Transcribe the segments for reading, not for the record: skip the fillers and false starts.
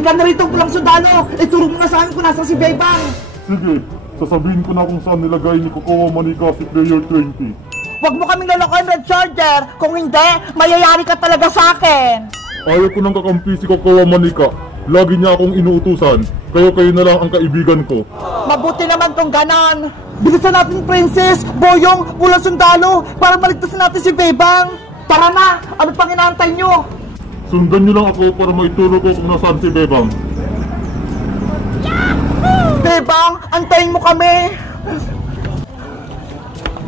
Halika na rito, pulang sundalo! Ituro mo na sa amin kung nasa si Bebang! Sige, sasabihin ko na kung saan nilagay ni Kokowa Manika si Player 20. Huwag mo kaming lalakoy, Red Charger! Kung hindi, mayayari ka talaga sa akin! Ayaw ko nang kakampi si Kokowa Manika. Lagi niya akong inuutusan. Kayo na lang ang kaibigan ko. Mabuti naman kung ganon! Bilisan natin, Princess, Boyong, pulang sundalo para maligtasin natin si Bebang! Tara na! Ano pang inaantay nyo? Sundan niyo lang ako para maituro ko kung nasaan si Bebang. Bebang, antayin mo kami!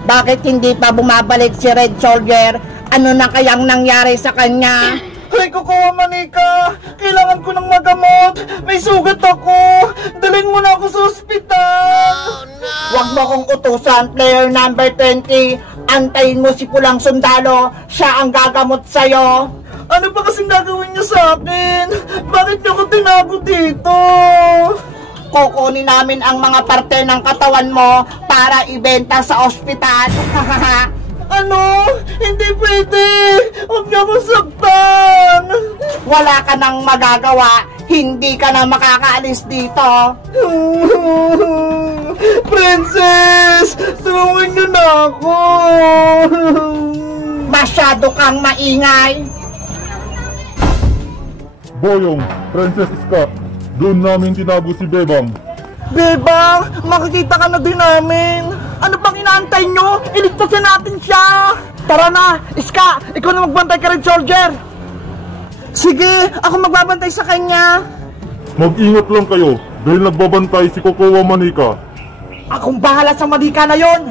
Bakit hindi pa bumabalik si Red Soldier? Ano na kayang nangyari sa kanya? Ay, Kokowa Manika! Kailangan ko ng magamot! May sugat ako! Dalhin mo na ako sa ospital! Huwag mo kong utusan, player number 20. Antayin mo si pulang sundalo. Siya ang gagamot sa'yo. Ano ba kasing gagawin niyo sa akin? Bakit niyo ko tinago dito? Kukunin namin ang mga parte ng katawan mo para ibenta sa ospital. Ano? Hindi pwede! Huwag niyo akong saktan! Wala ka nang magagawa. Hindi ka na makakaalis dito. Princess! Tulungan niyo na ako! Masyado kang maingay. Boyong, Princess Iska, doon namin tinago si Bebang. Bebang, makikita ka na din namin. Ano pang inaantay nyo? Iligtasin natin siya. Tara na, Iska, ikaw na magbantay ka rin, Soldier. Sige, ako magbabantay sa kanya. Mag-ingat lang kayo dahil nagbabantay si Kokowa Manika. Akong bahala sa Manika na yon.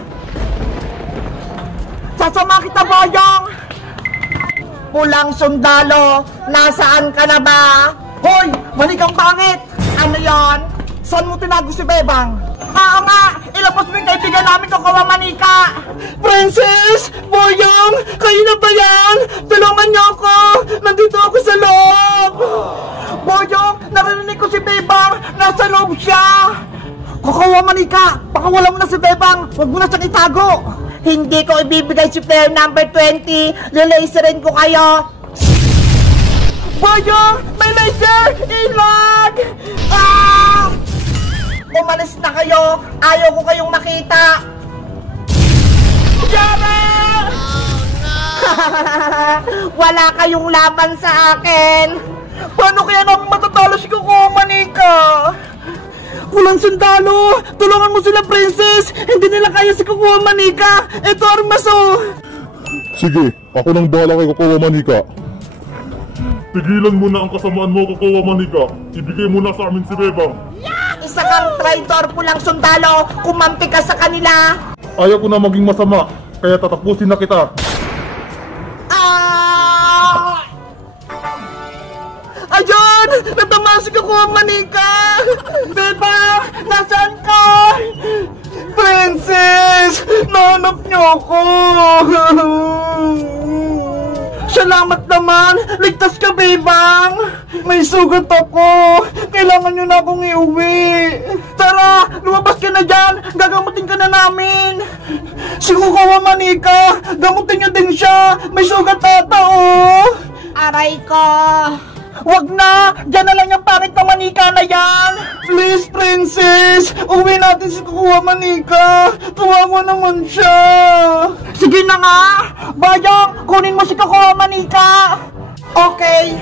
Sasama kita, Boyong. Pulang sundalo, nasaan ka na ba? Hoy, Manikang pangit. Ano yon? Saan mo tinago si Bebang? Oo nga, ilabas mo yung kaibigan namin, Kokowa Manika. Princess! Boyong! Kayo na ba yan? Tulungan niyo ako! Nandito ako sa loob! Boyong! Narinig ko si Bebang! Nasa loob siya! Kokowa Manika! Pakawala mo na si Bebang! Huwag mo na siyang itago! Hindi ko ibibigay si player number 20. Lalaserin ko kayo. Boyong! May laser! Ilag! Ah! Umalis na kayo. Ayaw ko kayong makita. Yara! Wala kayong laban sa akin. Paano kaya namin matatalo si Kokowa Manika? Pulang sundalo! Tulungan mo sila, Princess! Hindi nila kaya si Kokowa Manika! Ito, Armaso! Sige, ako nang bahala kay Kokowa Manika. Tigilan mo na ang kasamaan mo, Kokowa Manika. Ibigay mo na sa amin si Bebang. Isa kang traitor, pulang sundalo. Kumampi ka sa kanila. Ayaw ko na maging masama, kaya tatapusin na kita. Ayun! Natamaan si Kokowa Manika! Bebang! Nasaan ka? Princess! Nahanap niyo ako! Salamat naman! Ligtas ka, Bebang! May sugat ako! Kailangan nyo na akong iuwi! Tara! Lumabas ka na dyan! Gagamutin ka na namin! Si Kokowa Manika! Gamutin nyo din siya! May sugat ata, oh! Aray ko! Wag na! Diyan na lang yung pangit na Manika na yan! Please, Princess! Uwi natin si Kokowa Manika! Kawawa naman siya! Sige na nga! Bayang! Kunin mo si Kokowa Manika! Okay!